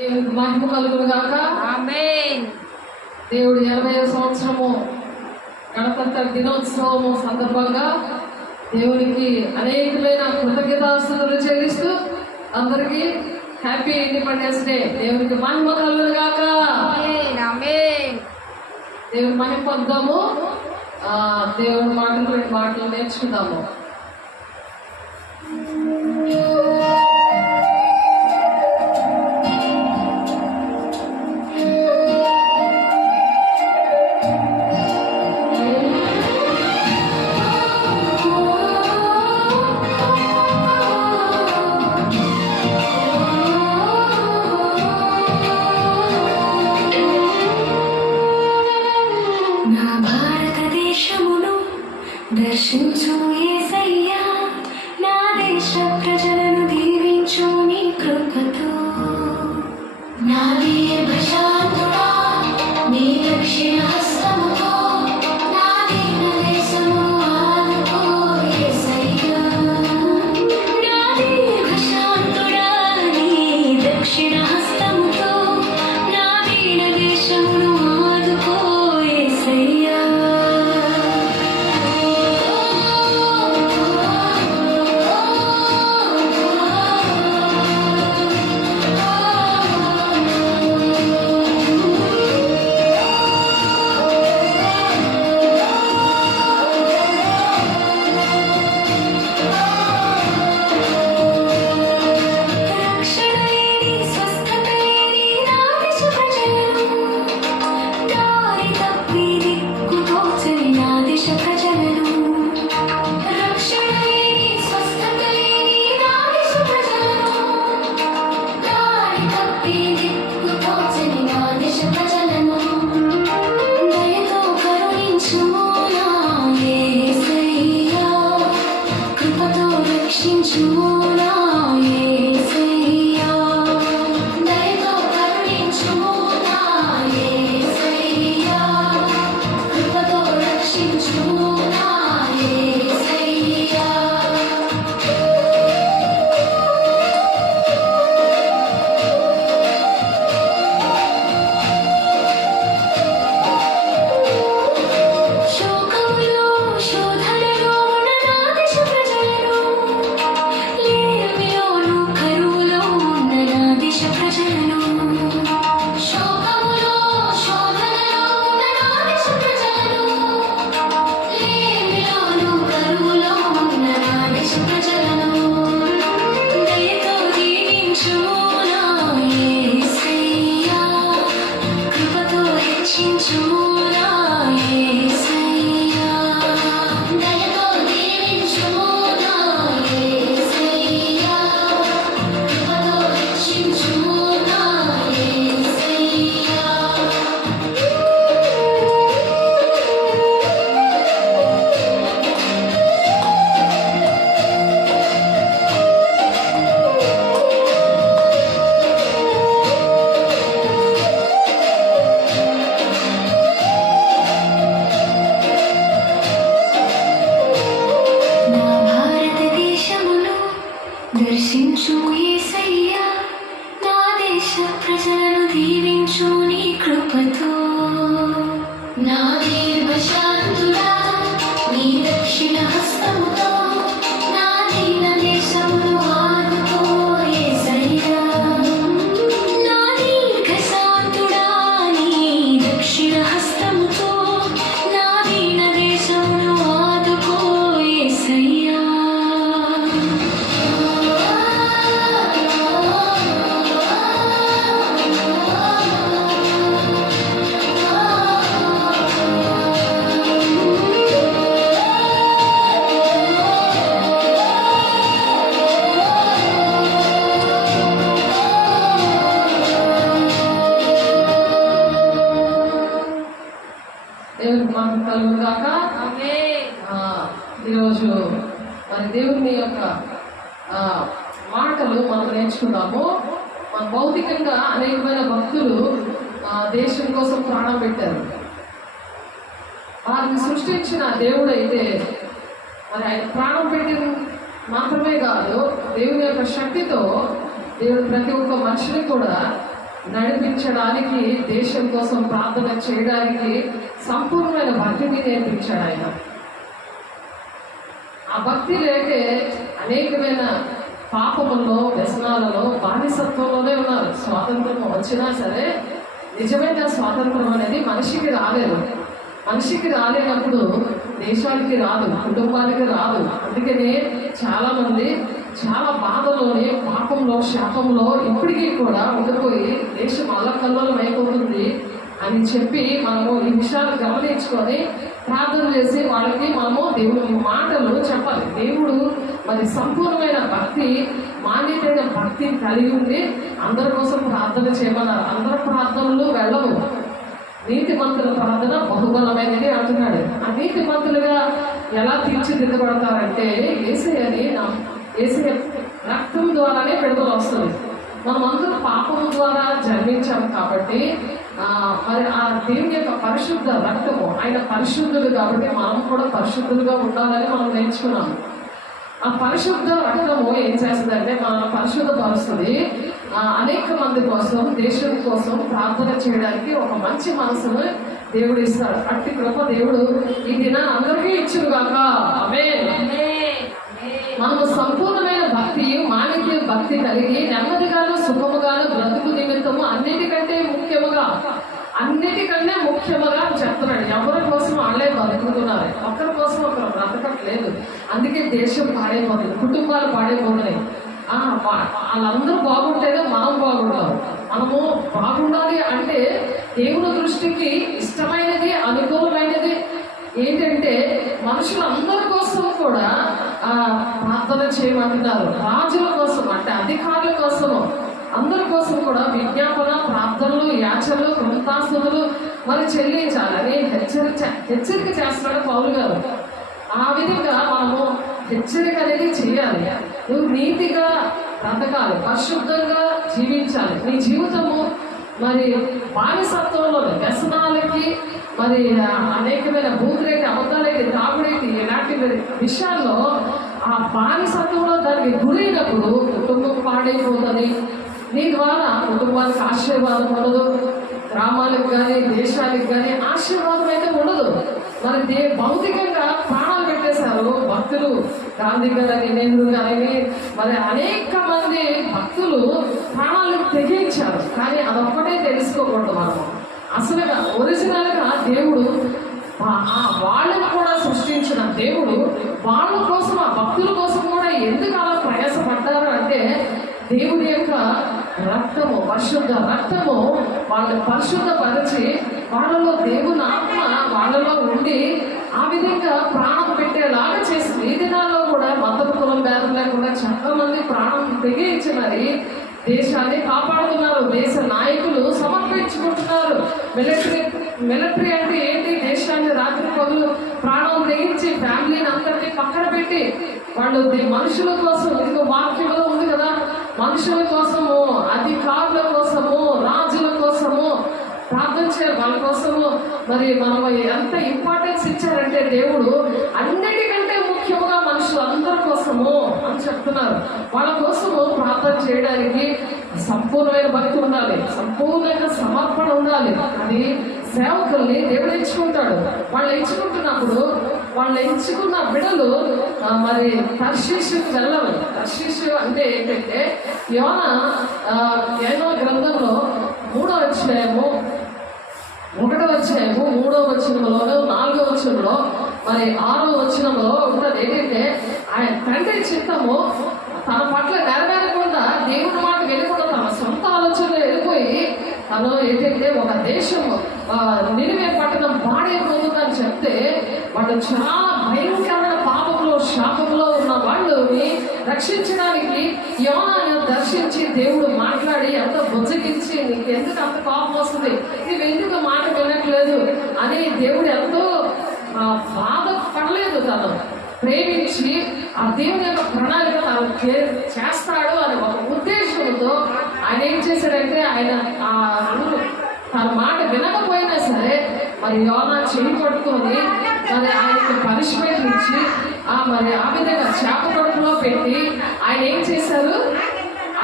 దేవునికి మహిమ కలుగును గాక. ఆమేన్. దేవుడు 80వ సంవత్సరము గణతంత్ర దినోత్సవము సందర్భంగా దేవునికి అనేకమైన కృతజ్ఞతాస్తుతులు చెల్లిస్తూ అందరికీ హ్యాపీ ఇండిపెండెన్స్ డే. దేవునికి మహిమ కలుగును గాక. ఆమేన్. ఆమేన్. దేవుని మహిమ పొందాము. దేవుని మాటలు నేర్చుకుందాము. దర్శించు యేసయ్యా, నా దేశ ప్రజలను దీవించు నీ కృపతో. నా దీర్ఘశాంతుడా, నీ దక్షిణ హస్తముతో నా దీన దేశము ఆదుకో యేసయ్యా. నా దీర్ఘశాంతుడా, నీ దక్షిణ హస్తముతో నా దీన దేశమును ఆదుకో యేసయ్యా. దర్శించు యేసయ్యా, నా దేశ ప్రజలను దీవించు నీ కృపతో. నా దీర్ఘశాంతుడా, నీ దక్షిణ హస్తముతో నా దీన దేశమును ఆదుకో యేసయ్యా. నా దీర్ఘశాంతుడా, నీ దక్షిణ హస్తముతో నా దీన దేశమును ఆదుకో యేసయ్యా. దేవునికి మహిమ కలుగును గాక. ఆమేన్. ఈరోజు మరి దేవుని యొక్క మాటలు మనం నేర్చుకున్నాము. మన భౌతికంగా అనేకమైన భక్తులు దేశం కోసం ప్రాణం పెట్టారు. వారిని సృష్టించిన దేవుడు అయితే మరి ఆయన ప్రాణం పెట్టిన మాత్రమే కాదు, దేవుని యొక్క శక్తితో దేవుడు ప్రతి ఒక్క మనిషిని కూడా నడిపించడానికి, దేశం కోసం ప్రార్థన చేయడానికి సంపూర్ణమైన భక్తిని నేర్పించాడు ఆయన. ఆ భక్తి లేకే అనేకమైన పాపముల్లో, వ్యసనాలలో, బానిసత్వంలోనే ఉన్నారు. స్వాతంత్రం వచ్చినా సరే నిజమైన స్వాతంత్రం అనేది మనిషికి రాలేదు. మనిషికి రాలేనప్పుడు దేశానికి రాదు, కుటుంబానికి రాదు. అందుకనే చాలా మంది చాలా బాధలోనే, పాపంలో, శాపంలో ఇప్పటికీ కూడా ఉండిపోయి దేశం అల్లకల్లోలం అయిపోతుంది అని చెప్పి మనము ఈ విషయాలు గమనించుకొని ప్రార్థన చేసి వాళ్ళకి మనము దేవుడి మాటలు చెప్పాలి. దేవుడు మరి సంపూర్ణమైన భక్తి, మాన్యతైన భక్తిని కలిగి ఉండి అందరి కోసం ప్రార్థన చేయమన్నారు. అందరి ప్రార్థనలు వెళ్ళవు. నీతిమంతుల ప్రార్థన బహుబలమైనది అంటున్నాడు. ఆ నీతిమంతులుగా ఎలా తీర్చిదిద్దబడతారంటే యేసయ్య రక్తం ద్వారానే విడుదల వస్తుంది. మనమందరూ పాపం ద్వారా జన్మించాం కాబట్టి మరి ఆ దేవుని యొక్క పరిశుద్ధ రక్తము, ఆయన పరిశుద్ధుడు కాబట్టి మనం కూడా పరిశుద్ధులుగా ఉండాలని మనం నేర్చుకున్నాము. ఆ పరిశుద్ధ రక్తము ఏం చేస్తుందంటే మనం పరిశుద్ధపరుస్తుంది. అనేక మంది కోసం, దేశం కోసం ప్రార్థన చేయడానికి ఒక మంచి మనసును దేవుడు ఇస్తాడు. అట్టి కృప దేవుడు ఈ దినాన్ని అందరికీ ఇచ్చుగాక. ఆమేన్. మనము సంపూర్ణమైన భక్తి, మానవీయ భక్తి కలిగి నెమ్మదిగాను సుఖముగాను బ్రతుకు నిమిత్తము అన్నిటికన్నా ముఖ్యముగా చెప్తున్నాడు. ఎవరి కోసం వాళ్ళే బతుకుతున్నారు, ఒకరి కోసం ఒకరు బ్రతకట్లేదు. అందుకే దేశం పాడైపోతుంది, కుటుంబాలు పాడైపోతున్నాయి. వాళ్ళందరూ బాగుంటేనే మనం బాగుంటాం. మనము బాగుండాలి అంటే దేవుని దృష్టికి ఇష్టమైనది, అనుకూలమైనది ఏంటంటే మనుషులందరి కోసం కూడా ప్రార్థన చేయమంటున్నారు. రాజుల కోసం అంటే అధికారుల కోసము, అందరి కోసం కూడా విజ్ఞాపన, ప్రార్థనలు, యాచనలు, కృతాస్తుతులు మరి చెల్లించాలని హెచ్చరిక చేస్తున్నాడు పౌలు గారు. ఆ విధంగా మనము హెచ్చరిక అనేది చేయాలి. నువ్వు నీతిగా బ్రతకాలి, పరిశుద్ధంగా జీవించాలి. నీ జీవితము మరి బానిసత్వంలో వ్యసనాలకి, మరి అనేకమైన బూతులేటి, అబద్ధాలేటి, తాగుడేటి, ఇలాంటి విషయాల్లో ఆ బానిసత్వంలో దానికి గురైనప్పుడు కుటుంబం పాడైపోతుంది. నీ ద్వారా కుటుంబానికి ఆశీర్వాదం ఉండదు, గ్రామాలకు కానీ దేశాలకు కానీ ఆశీర్వాదం అయితే ఉండదు. మరి భౌతికంగా ప్రాణాలు పెట్టేశారు భక్తులు. గాంధీ గారని, నెహ్రూ గారని, మరి అనేక మంది భక్తులు ప్రాణాలకు తెగించారు. కానీ అదొక్కటే తెలుసుకోకూడదు. మనము అసలుగా ఒరిజినల్గా దేవుడు వాళ్ళని కూడా సృష్టించిన దేవుడు వాళ్ళ కోసం, ఆ భక్తుల కోసం కూడా ఎందుకు అలా ప్రయాసపడ్డారు అంటే దేవుని యొక్క రక్తము, పరిశుద్ధ రక్తము వాళ్ళని పరిశుద్ధపరిచి వాళ్ళలో దేవుని ఆత్మ వాళ్ళలో ఉండి ఆ విధంగా ప్రాణం పెట్టేలాగా చేసింది. ఈ దినాల్లో కూడా మతపు కులం భేదం లేకుండా చాలా మంది ప్రాణం తెగించి మరి దేశాన్ని కాపాడుతున్నారు. దేశ నాయకులు సమర్పించుకుంటున్నారు. మిలిటరీ అంటే ఏంటి? దేశాన్ని రాత్రి పగులు ప్రాణం తెగించి ఫ్యామిలీని అందరినీ పక్కన పెట్టి వాళ్ళు మనుషుల కోసం, ఇదిగో వాక్యంలో ఉంది కదా, మనుషుల కోసము, అధికారుల కోసము, రాజుల కోసము ప్రార్థన చేయాలి. వాళ్ళ కోసము మరి మనం ఎంత ఇంపార్టెన్స్ ఇచ్చారంటే దేవుడు అన్నిటికంటే ముఖ్యంగా మనుషులు అందరి కోసము అని చెప్తున్నారు. వాళ్ళ కోసము ప్రార్థన చేయడానికి సంపూర్ణమైన భక్తి ఉండాలి, సంపూర్ణమైన సమర్పణ ఉండాలి. అది సేవకుల్ని దేవుడు ఎంచుకుంటాడు. వాళ్ళు ఎంచుకుంటున్నప్పుడు వాళ్ళు ఎంచుకున్న బిడలు మరి తర్షీషుకు వెళ్ళాలి. తర్షీషు అంటే ఏంటంటే యోనా గ్రంథంలో 3వ అధ్యాయము 1వ అధ్యాయము 3వ వచనంలోను 4వ వచనంలో మరి 6వ వచనంలో ఉన్నది ఏంటంటే ఆయన తండ్రి చిత్తము తన పట్ల నెరవేరకుండా దేవుని మాట వెళ్ళకుండా తన సొంత ఆలోచనలు వెళ్ళిపోయి తను ఏంటంటే ఒక దేశము నినివే పట్టణం పాడైపోతుందని చెప్తే వాళ్ళు చాలా భయంకరమైన పాపంలో, శాపంలో ఉన్న వాళ్ళని రక్షించడానికి యోనాను దర్శించి దేవుడు మాట్లాడి ఎంత బుజ్జగించి, నీకు ఎందుకు అంత కోపం వస్తుంది, నీవు ఎందుకు మాట వినట్లేదు అని దేవుడు ఎంతో బాధపడలేదు. తను ప్రేమించి ఆ దేవుని యొక్క ప్రణాళిక తను చేస్తాడు అనే ఒక ఉద్దేశంతో ఆయన ఏం చేశాడంటే ఆయన తన మాట వినకపోయినా సరే మరి యోనా చేయి పట్టుకొని మరి ఆయనకి పనిష్మెంట్ ఇచ్చి మరి ఆ విధంగా చేప కడుపులో పెట్టి ఆయన ఏం చేశారు,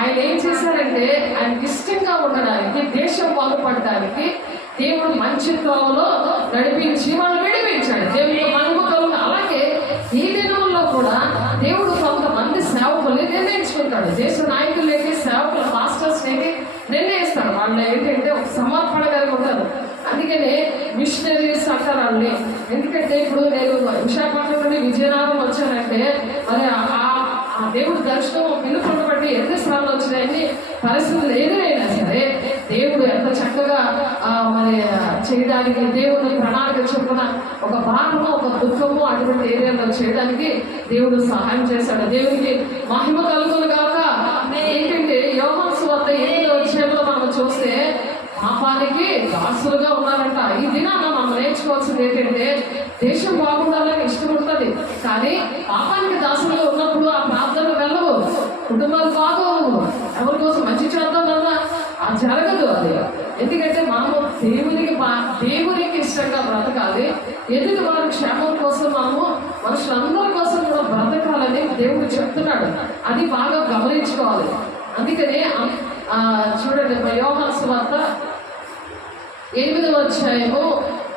ఆయన ఏం చేశారంటే ఆయనకి ఇష్టంగా ఉండడానికి, దేశం బాగుపడడానికి దేవుడు మంచి త్రోవలో నడిపించి వాళ్ళు విడిపించాడు. దేవుడికి మహిమ కలుగును. అలాగే ఈ దినంలో కూడా దేవుడు కొంతమంది సేవకుల్ని నిర్ణయించుకుంటాడు. దేశ నాయకులకి, సేవకుల మాస్టర్స్ నిర్ణయిస్తాడు. వాళ్ళు ఏంటంటే ఒక సమర్పణ కలిగి ఉంటారు. అందుకనే మిషనరీస్ అంటారు వాళ్ళని. ఎందుకంటే ఇప్పుడు నేను విశాఖపట్నం నుండి విజయనగరం వచ్చానంటే మరి ఆ దేవుడు దర్శనం పిలుపుని బట్టి ఎన్ని శ్రమలు వచ్చినాయని పరిస్థితులు ఎదురైనా సరే దేవుడు ఎంత చక్కగా మరి చేయడానికి, దేవుడు ప్రణాళిక చొప్పున ఒక భారము, ఒక దుఃఖము అటువంటి ఏరియాలో చేయడానికి దేవుడు సహాయం చేశాడు. దేవునికి మహిమ కలుగును గాక. ఏంటంటే యోహాను సువార్త 8వ అధ్యాయంలో మనం చూస్తే పాపానికి దాసులుగా ఉన్నారంట. ఈ దినాన మనం నేర్చుకోవాల్సింది ఏంటంటే దేశం బాగుండాలని ఇష్టం ఉంటుంది, కానీ పాపానికి దాసులుగా ఉన్నప్పుడు ఆ ప్రార్థనలు వెళ్ళవు, కుటుంబాలు బాగోవు, ఎవరి కోసం మంచి చేద్దామన్నా అది జరగదు. అది ఎందుకంటే మనము దేవునికి ఇష్టంగా బ్రతకాలి. ఎదుటి వారి క్షేమం కోసం మనము మనుషులందరి కోసం కూడా బ్రతకాలని దేవుడు చెప్తున్నాడు. అది బాగా గమనించుకోవాలి. అందుకనే చూడండి, యోహాను సువార్త 8వ అధ్యాయము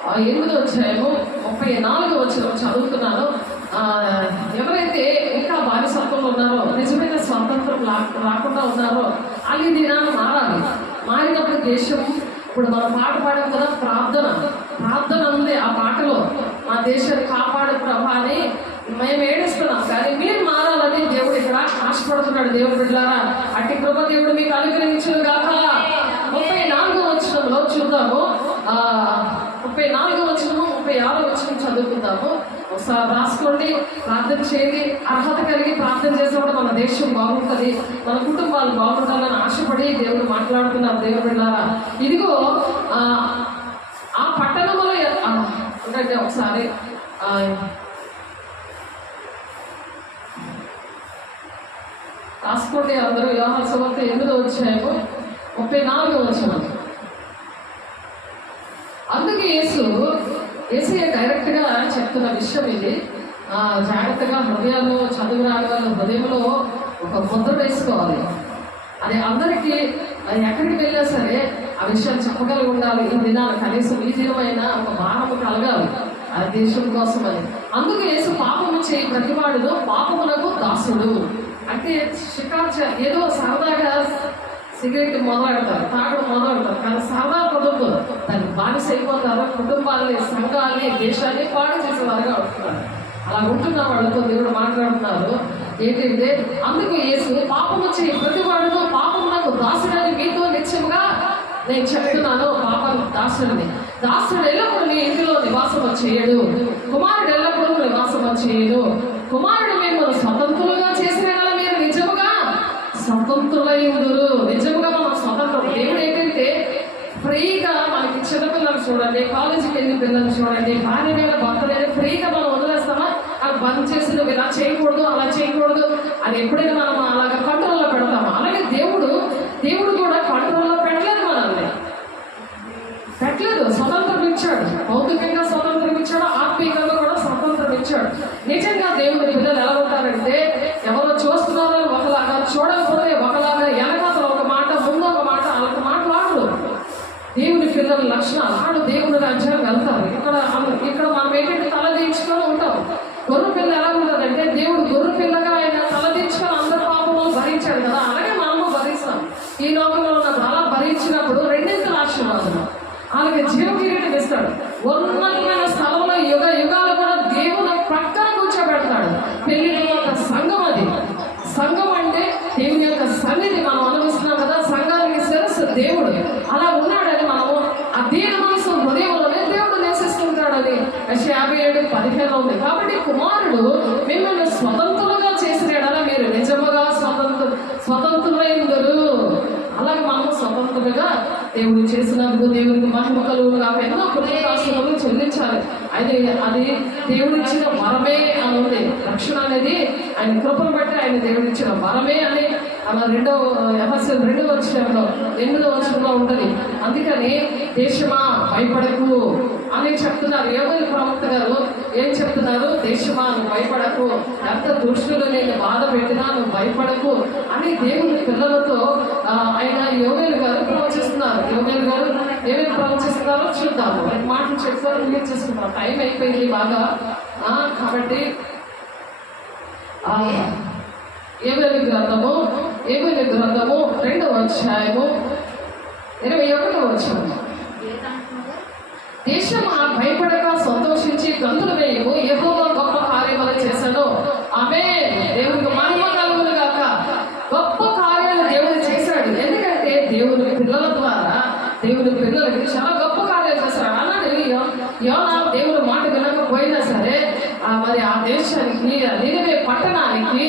34 చదువుతున్నాను. ఎవరైతే ఇంకా బానిసత్వంలో ఉన్నారో, నిజమైన స్వాతంత్రం రాకుండా ఉన్నారో వాళ్ళు ఈ దినాన్ని మారినప్పుడు దేశం, ఇప్పుడు మనం పాట పాడాం కదా, ప్రార్థన ఉంది ఆ పాటలో. మా దేశాన్ని కాపాడు ప్రభా అని మేము ఏడుస్తున్నాం, కానీ మీరు మారాలని దేవుడు ఇక్కడ ఆశపడుతున్నాడు. దేవుడు బిడ్డలారా, అట్టి కృప దేవుడు మీకు అనుగ్రహించును గాక. 34వ వచనంలో చూద్దాము. 34వ వచనము 36వ వచనం చదువుకుందాము. ఒకసారి రాసుకోండి, ప్రార్థన చేయండి. అర్హత కలిగి ప్రార్థన చేసినప్పుడు మన దేశం బాగుంటుంది, మన కుటుంబాలు బాగుంటాలని ఆశపడి దేవుడు మాట్లాడుతున్నారు. దేవుడు బిడ్డలారా, ఇదిగో ఆ పట్టణంలో అంటే ఒకసారి రాసుకోండి అందరూ. యోహాను సువార్త 8వ అధ్యాయము 34వ వచనం. అందుకే యేసయ్య డైరెక్ట్ గా చెప్తున్న విషయం ఇది. జాగ్రత్తగా హృదయాల్లో చదువు రాగల హృదయంలో ఒక ముద్ర వేసుకోవాలి. అది అందరికీ ఎక్కడికి వెళ్ళినా సరే ఆ విషయాలు చెప్పగలిగి ఉండాలి. ఈ దినాలు కనీసం ఈ దినమైనా ఒక భారము కలగాలి ఆ దేశం కోసమని. అందుకే యేసు పాపము చేయి ప్రతివాడును పాపమునకు దాసుడు. అంటే ఏదో సరదాగా సిగరెట్ మొదలెడతారు, తాగడం మొదలెడతారు, కానీ సరదా కుటుంబం దానికి బానిస అయిపోతారు. కుటుంబాలని, సంఘాలని, దేశాన్ని పాడు చేసేవారుగా ఉంటున్నారు. అలా ఉంటున్న వాళ్ళతో దేవుడు మాట్లాడుతున్నారు. ఏంటంటే అందుకు యేసు పాపము చేయి ప్రతివాడును పాపమునకు దాసుడని మీతో నిత్యముగా నేను చెప్తున్నాను. పాపానికి దాసుడు ఎల్లప్పుడూ నీ ఇంటిలో నివాసం చేయడు, కుమారుడు ఎల్లప్పుడూ నివాసం చేయడు. కుమారుడు మిమ్మల్ని స్వతంత్రులుగా చేసిన మీరు నిజముగా స్వతంత్రులైందురు. నిజముగా మనం స్వతంత్రం. దేవుడు ఏంటంటే ఫ్రీగా మనకి చిన్నపిల్లలు చూడండి, కాలేజీకి వెళ్ళిన పిల్లలు చూడండి, భార్య మీద భర్త మీద ఫ్రీగా మనం వదిలేస్తామా? అది బంద్ చేసి నువ్వు ఇలా చేయకూడదు, అలా చేయకూడదు అని ఎప్పుడైనా మనం అలాగ కంట్రోల్లో పెడతామా? అలాగే దేవుడు కూడా కంట్రోల్లో పెట్టలేదు, మనల్ని పెట్టలేదు. స్వతంత్రం ఇచ్చాడు, భౌతికంగా స్వతంత్రం ఇచ్చాడు, ఆత్మీయంగా కూడా స్వతంత్రం ఇచ్చాడు. నిజంగా దేవుడి పిల్లలు ఎలా ఉంటారంటే ఎవరో చూస్తున్నారో ఒకలాగా, చూడకపోతే ఒకలాగా, వెనకాల ఒక మాట, ముందు ఒక మాట, అలాంటి మాట్లాడు. దేవుని పిల్లల లక్షణాలు ఆడు దేవుని రాజ్యానికి వెళ్తారు. ఇక్కడ మనం ఏంటంటే తలదించుకొని ఉంటాం. గొర్రె పిల్ల ఎలా ఉంటుందంటే దేవుడు గొర్రె పిల్లగా ఆయన తలదించుకొని అందరి పాపములు భరించాడు కదా, అలాగే మనము భరిస్తాం. ఈ లోకంలో ఉన్నప్పుడు అలా భరించినప్పుడు రెండింతల ఆశీర్వాదం, అలాగే జీవకిరీటం ఇస్తాడు. ఉన్నతమైన స్థలంలో యుగాలు కూడా దేవుని ప్రక్కన కూర్చోబెడతాడు. పెళ్లి యొక్క సంఘం, అది సంఘం అంటే దేవుని యొక్క సన్నిధి మనం అనుభవిస్తున్నాం కదా. సంఘానికి శిరస్సు దేవుడు. అలా ఉన్నాడని మనము ఆ దీన మనసు హృదయంలోనే దేవుడు నివసిస్తుంటాడని 57:15 ఉంది. కాబట్టి కుమారుడు మిమ్మల్ని స్వతంత్రులుగా చేసినాడని మీరు నిజముగా స్వతంత్రులైందరు. అలాగే మనము స్వతంత్రులుగా దేవుడు చేసినందుకు దేవునికి మహిమ కలుగును గాక. ఎన్నో కృతజ్ఞతాస్తుతులు చెల్లించాలి. అది దేవుడు ఇచ్చిన వరమే అని ఉంది. రక్షణ అనేది ఆయన కృపను బట్టి ఆయన దేవుడు ఇచ్చిన వరమే అని మన ఎఫెసీయులు 2:8 ఉంటుంది. అందుకని దేశమా భయపడకు అని చెప్తున్నారు. యోవేలు ప్రవక్త గారు ఏం చెప్తున్నారు? దేశమా నువ్వు భయపడకు, ఎంత దుష్టులు నేను బాధ పెట్టినా నువ్వు భయపడకు అని దేవుని పిల్లలతో ఆయన యోవేలు గారు ప్రవచిస్తున్నారు. యోవేలు గారు ఏమేమి ప్రవచిస్తున్నారో చూద్దాము. మాటలు చెప్తారు, మీరు చేసుకుంటాం, టైం అయిపోయింది బాగా. కాబట్టి యోవేలు గ్రంథము 2వ అధ్యాయము 21వ వచనం. దేశమా భయపడక సంతోషించి గంతులు వేయము, యెహోవా గొప్ప కార్యములు చేశాడు. ఆమేన్. దేవునికి మహిమ కలుగును గాక. గొప్ప కార్యాలు దేవుడు చేశాడు. ఎందుకంటే దేవుని పిల్లల ద్వారా దేవుని పిల్లలకి చాలా గొప్ప కార్యాలు చేశాడు. అలాగే యోనా దేవుని మాట వినకపోయినా సరే మరి ఆ దేశానికి నినివే పట్టణానికి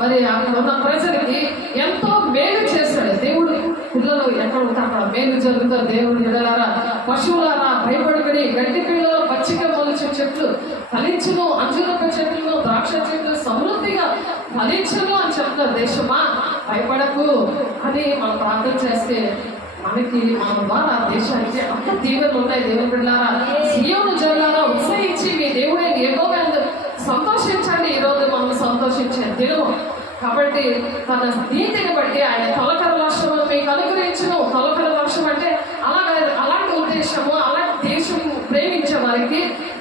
మరి అక్కడ ఉన్న ప్రజలకి ఎంతో మేలు చేశాడు. దేవుడు పిల్లలు ఎక్కడ ఉంటే అక్కడ మేలు జరుగుతారు. దేవుడు ఎడలారా పశువులారా భయపడుకుని గడ్డి పిల్లలు పచ్చిక మొలిచే చెట్లు ఫలించును, అంజూరపు చెట్లు ద్రాక్ష చెట్లు సమృద్ధిగా ఫలించును అని చెప్తారు. దేశమా భయపడకు అని మనం ప్రార్థన చేస్తే మనకి మన ద్వారా దేశానికి అంత దీవెనలు ఉంటాయి. దేవుని బిడ్డలారా, సీయోను జనులారా ఉత్సహించి మీ దేవుడే యెహోవా సంతోషించండి. ఈరోజు మనం సంతోషించే దినము కాబట్టి తన నీతిని బట్టి ఆయన తొలకర వర్షము మీకు అనుగ్రహించును. తొలకర వర్షం అంటే అలాంటి ఉద్దేశము, అలాంటి దేశం ప్రేమించే వారికి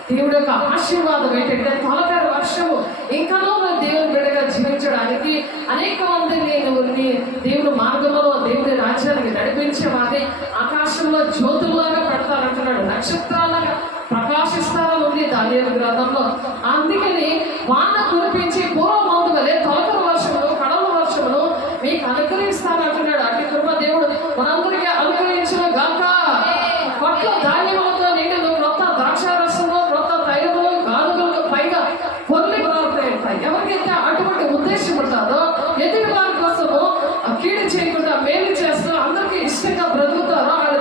దేవుడి యొక్క ఆశీర్వాదం ఏంటంటే తొలకర వర్షము. ఇంకనూ దేవుని బిడ్డగా జీవించడానికి అనేక మందిని దేవుని మార్గంలో దేవుని రాజ్యానికి నడిపించే వారిని ఆకాశంలో జ్యోతుల్లాగా పెడతారంటున్నాడు, నక్షత్రాలుగా ప్రకాశిస్తారని ఉంది దానియేలు గ్రంథంలో. అందుకని వాన కురిపించి పూర్వమందు వలె తొలకర వర్షమును కడవ వర్షమును మీకు అనుగ్రహిస్తానంటున్నాడు. అట్టి కృప దేవుడు మనందరికీ అనుగ్రహించును గాక. కొత్త ధాన్యములతో నిండును, క్రొత్త ద్రాక్షారసము, క్రొత్త తైలము, గానుగలకు పైగా పొర్లి ప్రారంభమవుతాయి. ఎవరికైతే అటువంటి ఉద్దేశం ఉంటుందో ఎదుటి వారి కోసము కీడు చేయకుండా మేలు చేస్తూ అందరికీ ఇష్టంగా బ్రతుకుతారో వాళ్ళ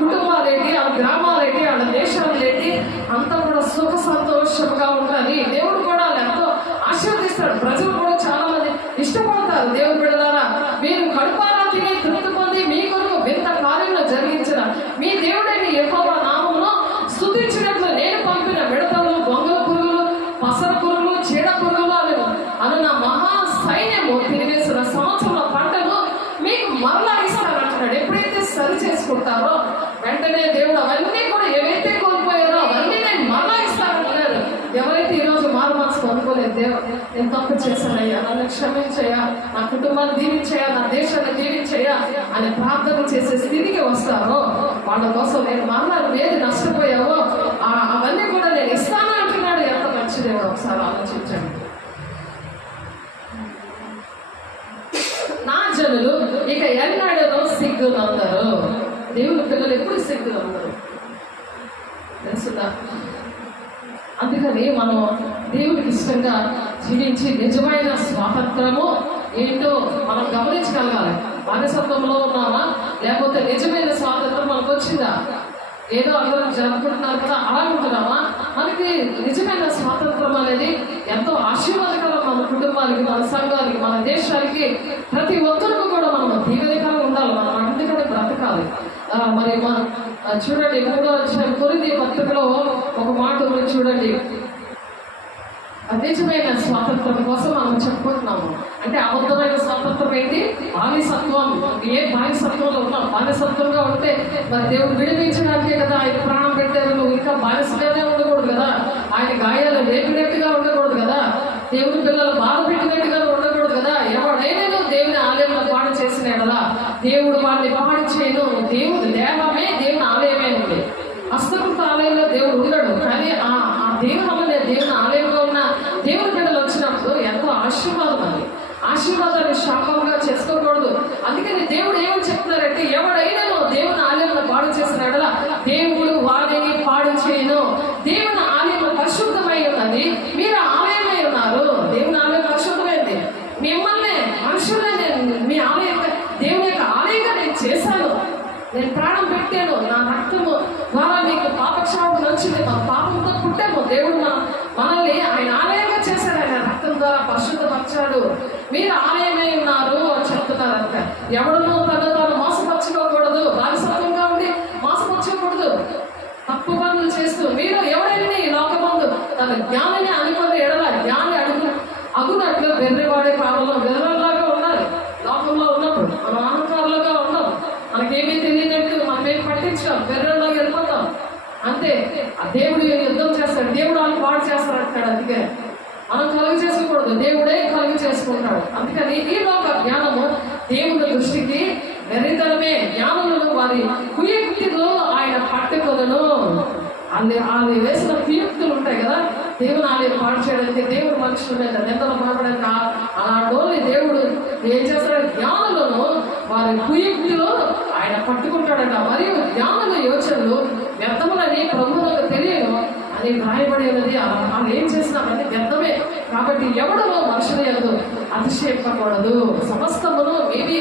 కుటుంబాలేంటి, వాళ్ళ గ్రామాలేంటి, వాళ్ళ దేశాలేంటి అంతా కూడా సుఖ సంతోషంగా ఉండాలి. దేవుడు కూడా ఎంతో ఆశీర్వదిస్తాడు. ప్రజలు కూడా చాలా మంది ఇష్టపడతారు. దేవుడు బిడ్డలారా, మీరు కడుపారా తిని తృప్తి పొంది మీ కొరకు వింత కార్యంలో జరిగించిన మీ దేవుడైన యెహోవా నామమును స్తుతించినట్లు నేను పంపిన మిడతలు, గొంగళ పురుగులు, పసర పురుగులు, చీడ పురుగులు అను నా మహా సైన్యము తిరిగేసిన సంవత్సరంలో పంటను మీకు మరలా ఇస్తానంటున్నాడు. ఎప్పుడైతే సరి చేసుకుంటారో వెంటనే దేవుడు అవన్నీ కూడా ఏవైతే కోల్పోయారో అవన్నీ నేను మరలా ఇస్తానంటున్నాడు. ఎవరైతే ఈరోజు మారు మనసు పొందుకోలేదు, దేవుడు నేను తప్పు చేశానయ్యా, నన్ను క్షమించయ్యా, నా కుటుంబాన్ని దీవించయ్యా, నా దేశాన్ని దీవించయ్యా అని ప్రార్థన చేసే స్థితికి వస్తారో వాళ్ళ కోసం నేను మరలా ఏది నష్టపోయావో అవన్నీ కూడా నేను ఇస్తాను అంటున్నాడు. ఎంత మంచిదేమో ఒకసారి ఆలోచించండి. నా జనులు ఇక ఎన్నడూ సిగ్గునందరు. దేవుని పిల్లలు ఎప్పుడు సిగ్గునందరు తెలుసుదా? అందుకని మనం దేవుడికి ఇష్టంగా జీవించి నిజమైన స్వాతంత్రము ఏంటో మనం గమనించగలగాలి. బానిసత్వంలో ఉన్నామా లేకపోతే నిజమైన స్వాతంత్రం మనకు వచ్చిందా? ఏదో అందరం జరుపుకుంటున్నారు కదా అలా ఉంటున్నామా? మనకి నిజమైన స్వాతంత్రం అనేది ఎంతో ఆశీర్వాదకరం. మన కుటుంబానికి, మన సంఘానికి, మన దేశానికి, ప్రతి ఒక్కరికి కూడా మనం దీవెనకరంగా ఉండాలి. మనం అందుకనే బ్రతకాలి. మరి చూడండి 3వ అధ్యాయం కొరింథీ పత్రికలో ఒక మాట గురించి చూడండి. నిజమైన స్వాతంత్రం కోసం మనం చెప్పుకుంటున్నాము. అంటే అబద్ధమైన స్వాతంత్రం ఏంటి? బానిసత్వం. ఏ బానిసత్వంలో ఉన్నాం? బానిసత్వంగా ఉంటే మరి దేవుడు విడిపించడానికే కదా ఆయన ప్రాణం పెట్టారు. నువ్వు ఇంకా బానిసగానే ఉండకూడదు కదా, ఆయన గాయాలు లేపినట్టుగా ఉండకూడదు కదా, దేవుడి పిల్లలు బాధ పెట్టినట్టుగా ఉండకూడదు కదా. ఎవడైనా దేవుని ఆలయంలో పాడు చేసిన కదా దేవుడు వాడిని పాడు చేయను. దేవుడు దేవమే దేవుని ఆలయమే ఉంది. అస్తకృత ఆలయంలో దేవుడు ఉండడు, కానీ ఆ దేవుని దేవుని ఆలయంలో ఉన్న దేవుని బిడ్డలు వచ్చినప్పుడు ఎంతో ఆశీర్వాదం. అది ఆశీర్వాదాన్ని శాపంగా చేసుకోకూడదు. అందుకని దేవుడు ఏమని చెప్తున్నారంటే ఎవడైనా దేవుని ఆలయంలో పాడు చేసినాడలా దేవుడు వాడిని పాడు చేయను. దేవుని ఆలయం పరిశుద్ధమై ఉన్నది, మీరు ఆలయమై ఉన్నారు. దేవుని ఆలయం పరిశుద్ధమైంది. మిమ్మల్ని మనుషులనే మీ ఆలయం దేవుని యొక్క ఆలయంగా నేను చేశాను. నేను ప్రాణం పెట్టాను, నా రక్తము ద్వారా నీకు పాపక్షాపం వచ్చింది. మన పాపంతో పుట్టాము. దేవుడు మనల్ని ఆయన ఆలయంగా చేశాడు. ఆయన రక్తం ద్వారా పరిశుద్ధపరిచాడు. మీరు ఆలయమై ఉన్నారు అని చెప్తారు. చెప్తున్నారంట. ఎవడనూ తాను మోసపరచుకోకూడదు, బానిసత్వంగా ఉండి మోసపరచకూడదు. తప్పు పనులు చేస్తూ మీరు ఎవరైనా ఈ లోకమందు తన జ్ఞానిని అనుకుని ఎడల జ్ఞాని అగునట్లు వెర్రివాడే కాలంలో వెర్రలాగా ఉండాలి. లోకంలో ఉన్నప్పుడు మనం అహంకారులుగా ఉన్నాం, మనకేమీ తెలియనట్టు మనమేం పట్టించాం, వెర్రలాగా వెళ్ళిపోతాం అంతే. ఆ దేవుడు యుద్ధం చేస్తాడు, దేవుడు వాళ్ళు పాడు చేస్తాడంటాడు. అందుకే మనం కలుగు చేసుకోకూడదు, దేవుడే కలుగు చేసుకుంటాడు. అందుకని ఈ లోక జ్ఞానము దేవుని దృష్టికి వెర్రితనమే. జ్ఞానులను వారి కుయుక్తిలో ఆయన పట్టుకొనను. వాళ్ళు వేసిన కుయుక్తులు ఉంటాయి కదా, దేవుని ఆలయం పాడు చేయడానికి, దేవుడు మనుషుల మీద నిందలు మారడానికి, అలాంటి దేవుడు ఏం చేస్తాడు? జ్ఞానులను వారి కుయుక్తిలో ఆయన పట్టుకుంటాడట. మరియు జ్ఞానుల యోచనలు వ్యర్థములని ప్రభువులకు తెలియను అని వ్రాయబడి ఉన్నది. వాళ్ళు ఏం చేసినారంటే వ్యర్థమే. కాబట్టి ఎవడో మనుషుల యందు అతిశయింపకూడదు. సమస్తమును మేబీ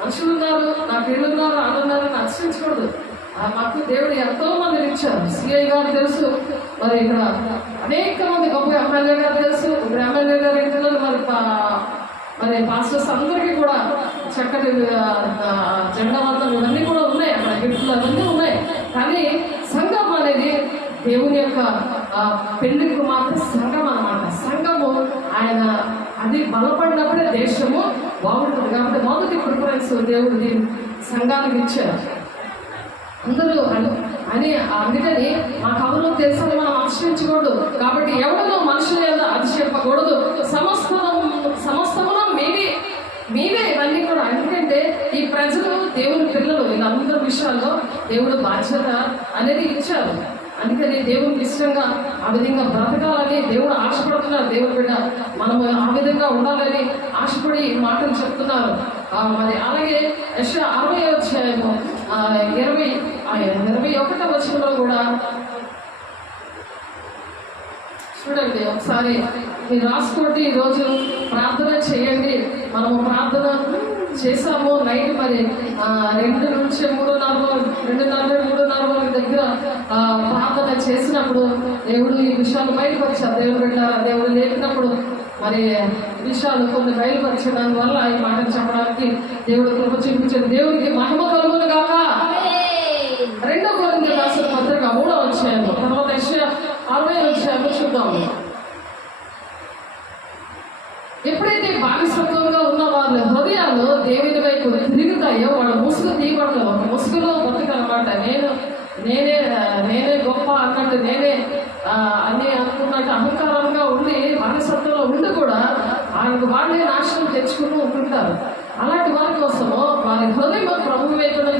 మనుషులు ఉన్నారు, నా పిల్లలున్నారు, అన్నున్నారు అని అతిశయించకూడదు. మాకు దేవుడు ఎంతో మందిని ఇచ్చారు. సిఐ గారు తెలుసు, మరి ఇక్కడ అనేక మంది గొప్ప ఎమ్మెల్యే గారు తెలుసు. ఇప్పుడు ఎమ్మెల్యే గారు ఇంట్లో మరి పాస్టర్స్ అందరికీ కూడా చక్కటి జెండా వందలు ఇవన్నీ కూడా ఉన్నాయి, అక్కడ గిఫ్ట్లు అవన్నీ ఉన్నాయి. కానీ సంఘం అనేది దేవుని యొక్క పెళ్లికి మాత్రం సంఘం అన్నమాట. సంఘము ఆయన అది బలపడినప్పుడే దేశము బాగుంటుంది. కాబట్టి మొదటి ప్రిఫరెన్స్ దేవుడు దీని సంఘానికి ఇచ్చారు. అందరూ అని అందుకని మాకు ఎవరో తెలుసని మనం ఆశ్రయించకూడదు. కాబట్టి ఎవరిలో మనుషుల మీద అతిశయింపకూడదు. సమస్తములో మీవే ఇవన్నీ కూడా. ఎందుకంటే ఈ ప్రజలు దేవుని పిల్లలు, వీళ్ళందరి విషయాల్లో దేవుడు బాధ్యత అనేది ఇచ్చారు. అందుకని దేవునికి ఇష్టంగా ఆ విధంగా బ్రతకాలని దేవుడు ఆశపడుతున్నారు. దేవుడి బిడ్డ మనము ఆ విధంగా ఉండాలని ఆశపడి ఈ మాటలు చెప్తున్నారు. మరి అలాగే యెషయా 60వ అధ్యాయము 21వ వచనంలో కూడా చూడండి ఒకసారి. మీరు రాసుకోండి, ఈరోజు ప్రార్థన చేయండి. మనము ప్రార్థన చేసాము నైట్ మరి 2 నుంచి 3:30 దగ్గర ప్రార్థన చేసినప్పుడు దేవుడు ఈ విషయాలు బయటపరిచారు. దేవుడు పెట్టారు, దేవుడు లేపినప్పుడు మరి విషయాలు కొన్ని బయలుపరిచే దానివల్ల ఈ మాటలు చెప్పడానికి దేవుడు కృప చూపించాడు. దేవుడికి మహిమ కలుగును గాక. 2 కొరింథీయులకు రాసిన పత్రిక 3వ అధ్యాయము తర్వాత యెషయా 60వ అధ్యాయము చూద్దాము. ఎప్పుడైతే బానిసత్వంగా ఉన్న వాళ్ళ హృదయాలు దేవుని వైపు తిరుగుతాయో వాళ్ళ ముసుగు తీయబడతారు. ఒక ముసుగులో బతుకనమాట. నేనే గొప్ప అన్నట్టు, నేనే అన్ని అనుకున్నట్టు అహంకారంగా ఉండి బానిసత్వంలో ఉండి కూడా వాళ్ళే నాశనం తెచ్చుకుంటూ ఉంటుంటారు. అలాంటి వారి కోసము వారి హృదయం ప్రభు వైపున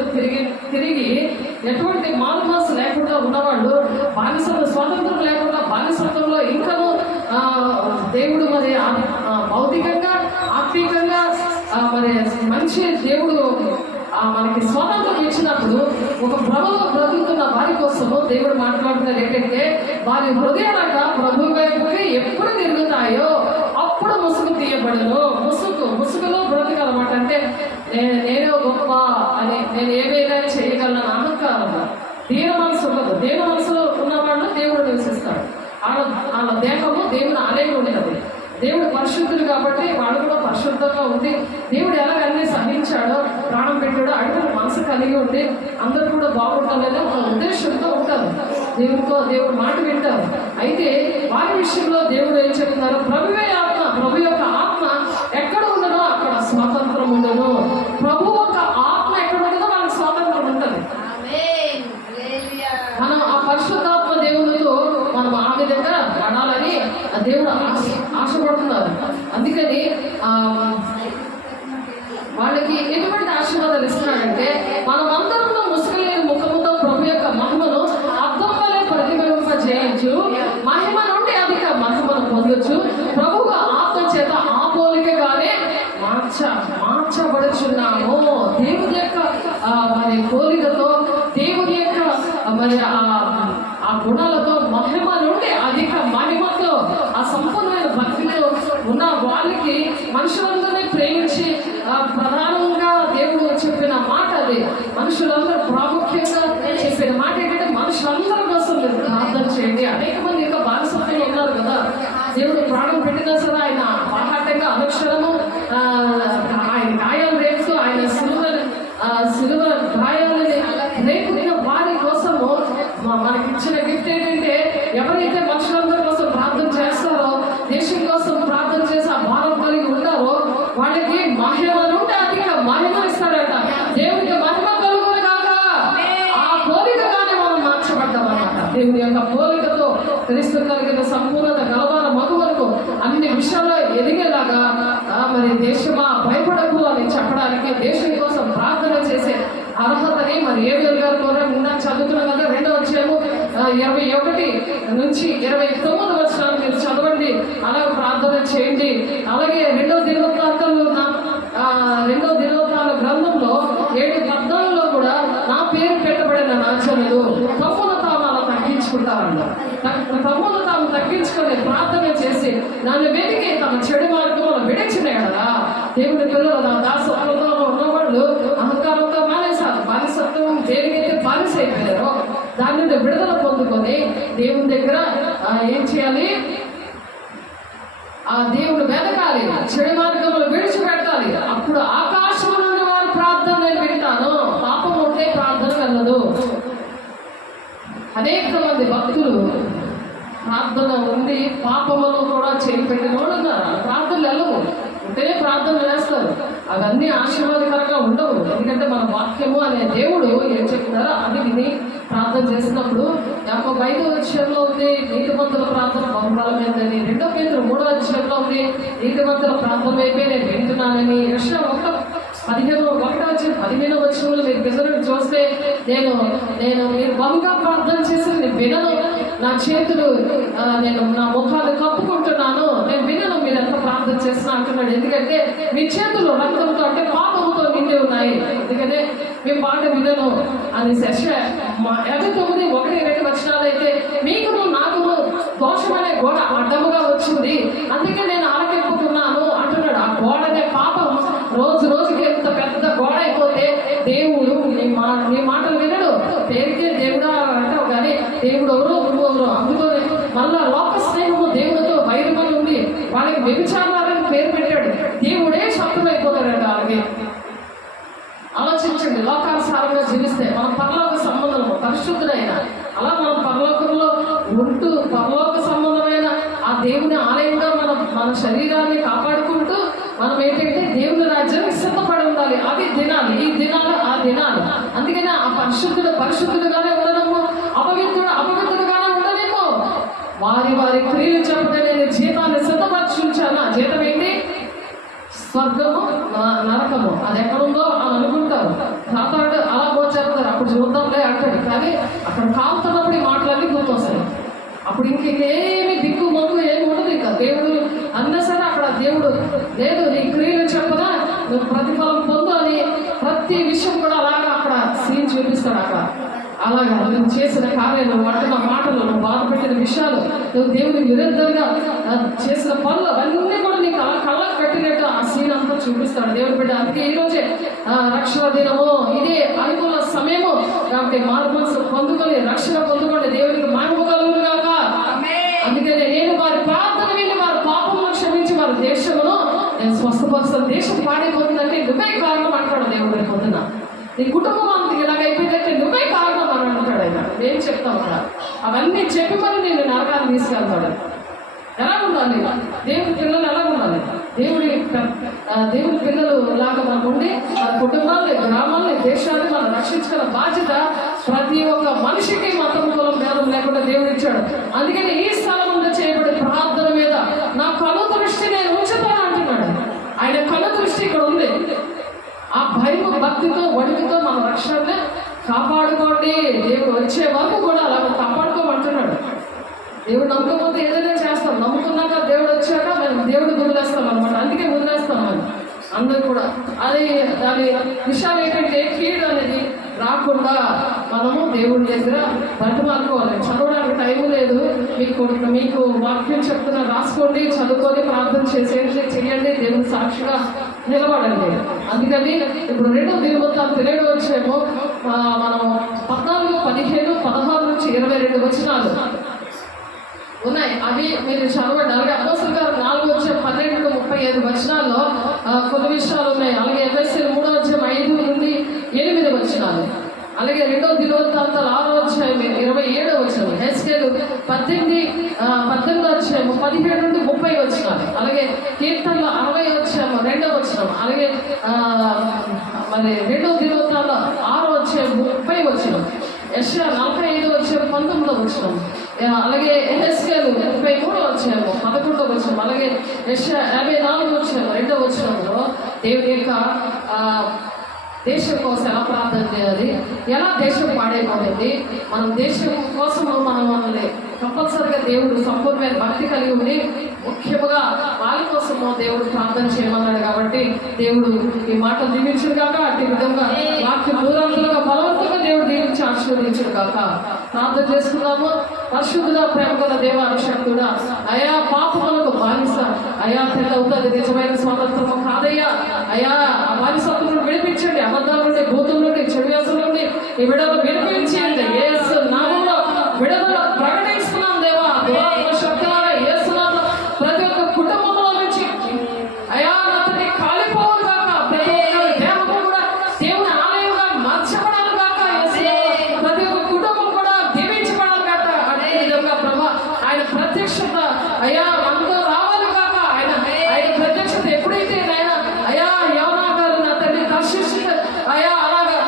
తిరిగి ఎటువంటి మారుమాసు లేకుండా ఉన్నవాళ్ళు, స్వాతంత్రం లేకుండా బానిసత్వంలో ఇంకనూ దేవుడు మరి భౌతికంగా ఆత్మీయంగా మరి మంచి దేవుడు మనకి స్వాతంత్రం ఇచ్చినప్పుడు ఒక ప్రభువు బ్రతుకుతున్న వారి కోసము దేవుడు మాట్లాడుతున్నారు ఏంటంటే వారి హృదయాలట ప్రభు వైపుకి ఎప్పుడు తిరుగుతాయో అప్పుడు ముసుగు తీయబడను. ముసుగులో బ్రతకాలన్నమాట. అంటే నేనే గొప్ప అని, నేను ఏమైనా చేయగలను అహంకారం. దీన మనసు ఉండదు. దీన మనసులో ఉన్నవాళ్ళు దేవుడు నివసిస్తాడు. వాళ్ళ దేహము దేవుని ఆలయం ఉంటుంది. దేవుడు పరిశుద్ధుడు కాబట్టి వాళ్ళు కూడా పరిశుద్ధంగా ఉండి దేవుడు ఎలాగన్నీ సహించాడో, ప్రాణం పెట్టాడో అడుగులు మనసు కలిగి ఉండి అందరూ కూడా బాగుంటారని ఒక ఉద్దేశంతో ఉంటారు. దేవుడు మాట వింటారు. అయితే వారి విషయంలో దేవుడు ఏం చెప్తున్నారు? ప్రభువే ఆత్మ, ప్రభు యొక్క ఆత్మ ఎక్కడ ఉండదో అక్కడ స్వాతంత్రం ఉండదు. ప్రభు యొక్క ఆత్మ ఎక్కడ ఉండదో వాళ్ళకి స్వాతంత్రం ఉంటుంది. మనం ఆ పరిశుద్ధాత్మ దేవునితో మనం ఆ విధంగా నడాలని దేవుడు ఆశపడుతున్నారు. అందుకని వాళ్ళకి ఎటువంటి ఆశీర్వాదాలు ఇస్తున్నాడంటే మనం అందరంలో ముసుగులేని ముఖముతో ప్రభు యొక్క మహిమను అర్థం వలె ప్రతిబింబింపజేయచ్చు, మహిమ నుండి అధిక మహిమను పొందొచ్చు. ప్రభువు ఆత్మ చేత ఆ పోలికగానే మార్చబడుచున్నాము. దేవుని యొక్క మరి పోలికతో, దేవుని యొక్క మరి ఆ గుణాలతో, మహిమ నుండి అధిక మహిమతో, ఆ సంపూర్ణమైన భక్తితో ఉన్న వాళ్ళకి మనుషులందరినీ ప్రేమించి ప్రధానంగా దేవుడు చెప్పిన మాట అది. మనుషులందరూ ప్రాముఖ్యంగా చెప్పిన మాట ఏంటంటే మనుషులందరి కోసం మీరు ప్రార్థన చేయండి. అనేక మంది ఇంకా బానిసత్వంలో ఉన్నారు కదా. దేవుడు ప్రాణం పెట్టినా సరే ఆయన బాహాటంగా అనుక్షణము ఆయన గాయాలు రేపు వారి కోసము మనకి ఇచ్చిన గిఫ్ట్ ఏంటంటే ఎవరైతే మనుషులందరి కోసం ప్రార్థన చేస్తారో, దేశం కోసం ప్రార్థన చేసి ఆ భారం కలిగి ఉంటారో వాళ్ళకి మహిమ నుండి అధిక మహిమ ఇస్తాడట. దేవుడికి మహిమ కలుగును కాక. ఆ పోలికగానే మనం మార్చబడ్డాం అన్నమాట. దేవుడి యొక్క పోలికతో క్రీస్తు కలిగిన సంపూర్ణత గలవాల మగు వరకు అన్ని విషయాల్లో ఎదిగేలాగా మరి దేశమా భయపడకు అని చెప్పడానికి, దేశం కోసం ప్రార్థన చేసే అర్హతని మరి ఏబిఎల్ గారు కూడా ఇందాక చదువుతున్నాం కదా, 2వ అధ్యాయము 21 నుంచి 29 వచనాలు మీరు చదవండి. అలాగే ప్రార్థన చేయండి. అలాగే 2వ దినవృత్తాంతాల గ్రంథంలో 7 గ్రంథాలలో కూడా నా పేరు పెట్టబడిన రాజ్యాలు తమ్మును తాము అలా తగ్గించుకుంటారన్న. తమ్మును తాము తగ్గించుకొని ప్రార్థన చేసి నన్ను వెతికి తమ చెడు మార్గంలో విడిచిన కదా దేవుడి పిల్లలు నా దాసత్వంలో ఉన్నవాళ్ళు అహంకారంతో మానేశారు. బానిసత్వం దేనికైతే బానిస అయిపోయారో దాని నుండి విడుదల పొందుకొని దేవుని దగ్గర ఏం చేయాలి? ఆ దేవుడు వెతకాలి, చెడు మార్గంలో విడిచిపెట్టాలి. అప్పుడు ఆకాశం నుండి వారి ప్రార్థన నేను వింటాను. పాపం ఉంటే ప్రార్థన వెళ్ళదు. అనేక మంది భక్తులు ప్రార్థన ఉంది, పాపములు కూడా చేయి పెట్టిన వాళ్ళు ఉన్నారు. ప్రార్థనలు వెళ్ళవు, ఉంటేనే ప్రార్థనలు వేస్తారు. అవన్నీ ఆశీర్వాదకరంగా ఉండవు. ఎందుకంటే మన వాక్యము అనే దేవుడు ఏం చెప్తారో అది విని ప్రార్థన చేసినప్పుడు 5వ అధ్యాయంలో ఉంది నీతిమంతుల ప్రార్థన బహుబలమైందని, 2 పేతురు 3వ అధ్యాయంలో ఉంది నీతిమంతుల ప్రార్థన వైపే నేను వింటున్నానని, యెషయా 15వ వచనంలో మీరు పిల్లలు చూస్తే నేను మీరు బహుగా ప్రార్థన చేసి నేను వినను, నా చేతులు నేను నా ముఖాన్ని కప్పుకుంటున్నాను, నేను వినను మీరు ఎంత ప్రార్థన చేసినా అంటున్నాడు. ఎందుకంటే మీ చేతులు రక్తంతో అంటే పాపంతో నిండి ఉన్నాయి, ఎందుకంటే మీ పాట వినను అని. 59:1-2 వచనాలు అయితే మీకును నాకును దోషమనే గోడ అడ్డముగా వచ్చింది, అందుకే నేను ఆలకెప్పుకున్నాను అంటున్నాడు. ఆ గోడనే పాపం రోజు రోజుకి ఎంత పెద్ద గోడ అయిపోతే దేవుడు నీ మాటలు వినడు. పేరుకే దేవుడా అంటావు కానీ దేవుడు ఎవరో గురువు అందుకో మళ్ళా లోక స్నేహము దేవుడితో వైరమని ఉంది. వాళ్ళకి వ్యభిచారాలని పేరు పెట్టాడు. దేవుడే శత్రువు అయిపోతాడంట వాళ్ళకి. ఆలోచించండి, లోకానుసారంగా జీవిస్తే మన పరలోక సంబంధము పరిశుద్ధుడైన అలా మనం పరలోకంలో ఉంటూ పరలోక సంబంధమైన ఆ దేవుని ఆలయంగా మన శరీరాన్ని కాపాడుకుంటూ మనం ఏంటంటే దేవుని రాజ్యానికి సిద్ధపడి ఉండాలి. అవి దినాలు, ఈ దినాలు ఆ దినాలు. అందుకని ఆ పరిశుద్ధుడుగానే ఉండడము, అపవిత్రుడుగానే ఉండలేము. వారి క్రియలు చెప్పడం నేను జీతాన్ని సిద్ధపరచుంచాను. ఆ జీతం ఏంటి? స్వర్గము నరకము. అది ఎక్కడుందో అని అనుకుంటారు. తాతాడు అలా పోచేస్తారు, అప్పుడు చూద్దాంలే అంటాడు. కానీ అక్కడ కాలుతున్నప్పుడు ఈ మాటలన్నీ గుర్తొస్తాయి. అప్పుడు ఇంకేమి దిక్కు మొక్కు ఏమి ఉండదు. ఇంకా దేవుడు అన్నా సరే అక్కడ దేవుడు లేదు నీ క్రియలు చెప్పదా నువ్వు ప్రతిఫలం పొందు అని ప్రతి విషయం కూడా అలాగా అక్కడ సీన్ చూపిస్తాడు. అక్కడ అలాగా నువ్వు చేసిన కార్యాలు, అంటున్న మాటలు, నువ్వు బాధపెట్టిన విషయాలు, నువ్వు దేవుడికి విరుద్ధంగా చేసిన పనులు అవన్నీ కూడా నీకు అలా కళ్ళకు కట్టినట్టు ఆ సీన్ అంతా చూపిస్తాడు దేవుడి బిడ్డ. అందుకే ఈ రోజే రక్షణ దినము, ఇదే అనుకూల సమయము. కాబట్టి మార్పు పొందుకొని రక్షణ పొందుకొని దేవుడికి మహిమ కలుగును గాక. అందుకనే నేను వారి ప్రార్థన విని వారి పాపమును క్షమించి వారి దేశమును నేను స్వస్థపరుస్తాను. దేశం పాడైపోతుందంటే నువ్వే కారణం అంటాడు దేవుడు. పొద్దున నీ కుటుంబం అంత ఇలాగైపోయిందంటే నువ్వే కారణం అని అంటాడు ఆయన. ఏం చెప్తావు అక్కడ? అవన్నీ చెప్పి మరి నేను నరకాన్ని తీసుకెళ్తాడు. ఎలా ఉండాలి? దేవుడి పిల్లలు ఎలా ఉండాలి? దేవుడి పిల్లలు లాగా మనం ఉండి మన కుటుంబాన్ని, గ్రామాలని, దేశాన్ని మనం రక్షించుకున్న బాధ్యత ప్రతి ఒక్క మనిషికి మతం కులం భేదం లేకుండా దేవుడు ఇచ్చాడు. అందుకని ఈ స్థలం ముందు చేయబడే ప్రార్థన మీద నా కను దృష్టి నేను ఉంచుతాను అంటున్నాడు. ఆయన కను దృష్టి ఇక్కడ ఉంది. ఆ భయం భక్తితో వణికితో మన రక్షణని కాపాడుకోండి. దేవుడు వచ్చే వరకు కూడా అలా కాపాడుకోమంటున్నాడు. దేవుడు నమ్మకపోతే ఏదైనా చేస్తాం, నమ్ముకున్నాక దేవుడు వచ్చాక మేము దేవుడు వదిలేస్తాం అనమాట. అందుకే వదిలేస్తాం మనం అందరూ కూడా. అది దాని విషయాలు ఏంటంటే కీడు అనేది రాకుండా మనము దేవుడి దగ్గర బతిమాలుకోవాలి. చదవడానికి టైం లేదు, మీకు వాక్యం చెప్తున్నా రాసుకోండి, చదువుకొని ప్రార్థన చేయండి, దేవుని సాక్షిగా నిలబడండి. అందుకని ఇప్పుడు 2వ దినవృత్తాంతం 7వ అధ్యాయము మనం 14, 15, 16 నుంచి 22 వచనాలు ఉన్నాయి. అవి మీరు చదవండి. అలాగే అపోస్తలుల కార్యాలు 4వ అధ్యాయం 12-35 వచనాల్లో కొన్ని విషయాలు ఉన్నాయి. అలాగే ఎఫెసీయులు 3వ అధ్యాయం 5 నుండి 8 వచనాలు. అలాగే 2వ దినవృత్తాంతాలు 6వ అధ్యాయం 27వ వచనం, హెస్కేలు 18వ అధ్యాయం 17 నుండి 30 వచనాలు, అలాగే కీర్తనలు 60వ అధ్యాయం 2వ వచనం, అలాగే మరి 2వ దినవృత్తాంతాలు 6వ అధ్యాయం 30 వచనం, యెషయా 45వ అధ్యాయం 19వ వచనం, అలాగే హెస్కేలు 33వ అధ్యాయం 11వ వచనం, అలాగే యెషయా 54వ అధ్యాయం 2వ వచనంలో దేవుని యొక్క దేశం కోసం ఎలా ప్రార్థన చేయాలి, ఎలా దేశం పాడైపోతుంది, మనం దేశం కోసం మనల్ని కంపల్సరిగా దేవుడు సంపూర్ణమైన భక్తి కలిగి ఉండి ముఖ్యముగా వాళ్ళ కోసము దేవుడు ప్రార్థన చేయమన్నాడు. కాబట్టి దేవుడు ఈ మాటలు దీవించుడు కాక అట్టి విధంగా వాక్యం దూరంగా బలవంతంగా దేవుడు దీవించి ఆశీర్వదించుడు కాక ప్రార్థన చేసుకున్నాము. పరిశుద్ధుడా, ప్రేమ గల దేవాభిషక్తుడా, అయా పాపములకు బానిస అయా తెల్ల అవుతుంది నిజమైన స్వాతంత్రము కాదయ్యా. అయా ఆ బానిసత్వం విడిపించండి, అబద్ధాల నుండి, భూతుల నుండి, చెడు వ్యాసుల నుండి ఈ విడుదల విడిపించండి. యేసు నామములో విడుదల ప్రకటిస్తున్నాం దేవా. దురాత్మ శక్తులారా యేసు నామములో ప్రతి ఒక్క కుటుంబంలో నుంచి అయా నాతని కాలిపోవాలి కాక, ప్రతి ఒక్క దేవత కూడా దేవుని ఆలయంగా మార్చబడాలి కాక, ప్రతి ఒక్క కుటుంబం కూడా దీవించబడాలి కాక. అదే విధంగా ప్రభా ఆయన ప్రత్యక్షత అయా మనతో రావాలి కాక. ఆయన ప్రత్యక్షత ఎప్పుడైతే ఆయన అయా యవనా గారు నా తండ్రి దర్శించి అయా అలాగా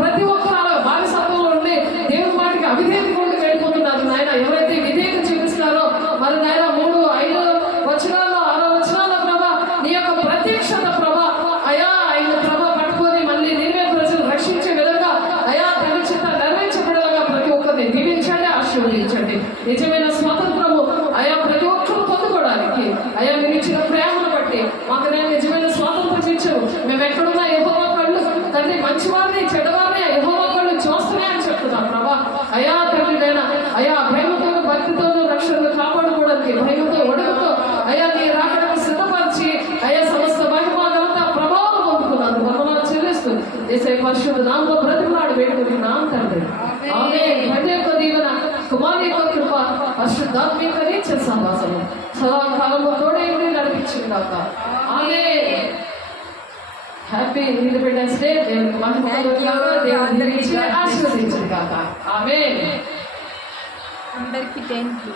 ప్రతి ఒక్కరు అలా బానిసత్వంలో ఉండి దేవుని మాటికి అవిధేయత నుండి వెళ్ళిపోతున్నారు నాయన. ఎవరైతే విధేయత చూపిస్తారో మరి నాయన 3, 5 వచనాల్లో 6 వచనాల్లో ప్రభా నీ యొక్క ప్రత్యక్షత ప్రభా అయా ఆయన ప్రభా పట్టుకొని మళ్ళీ నీవే ప్రజలు రక్షించే విధంగా అయా తన చేత నెరవేర్చబడేలాగా ప్రతి ఒక్కరిని దీవించండి, ఆశీర్వదించండి. నిజమైన స్వాతంత్రము అయా ప్రతి ఒక్కరు పొందుకోవడానికి అయా మీరు ఇచ్చిన ప్రేమను బట్టి మాకు నేను నిజమైన స్వాతంత్రం ఇచ్చావు. మేము ఎక్కడున్నా యెహోవా కళ్ళు తండ్రి మంచివారిని చెడ్డవారిని యెహోవా కళ్ళు చూస్తున్నాయి అని చెప్తున్నాం ప్రభా. అయా తండ్రి నేను అయా భయముతో భక్తితోనూ రక్షణను కాపాడుకోవడానికి భయముతో ఒడుగుతో అయా నీ రాకడకు సిద్ధపరిచి అయా సమస్త మహిమాగంతా ప్రభావం పొందుకున్నాను. వందనాలు చెల్లిస్తుంది యేసయ్య పరిశుద్ధ నామములో బ్రతిమలాడి వేడుకుంటున్నాం తండ్రి. ఆమేన్. తండ్రి యొక్క దీవెన, కుమారుని యొక్క కృప, పరిశుద్ధాత్మిక నిత్య సహవాసము సదాకాలము తోడై ఉండి నడిపించింది కాక. ఆమేన్. Happy Independence Day. దేవునికి మహిమ కలుగును గాక. దేవుని దీవించి ఆశీర్వదించును గాక. ఆమేన్. అందరికీ థ్యాంక్ యూ.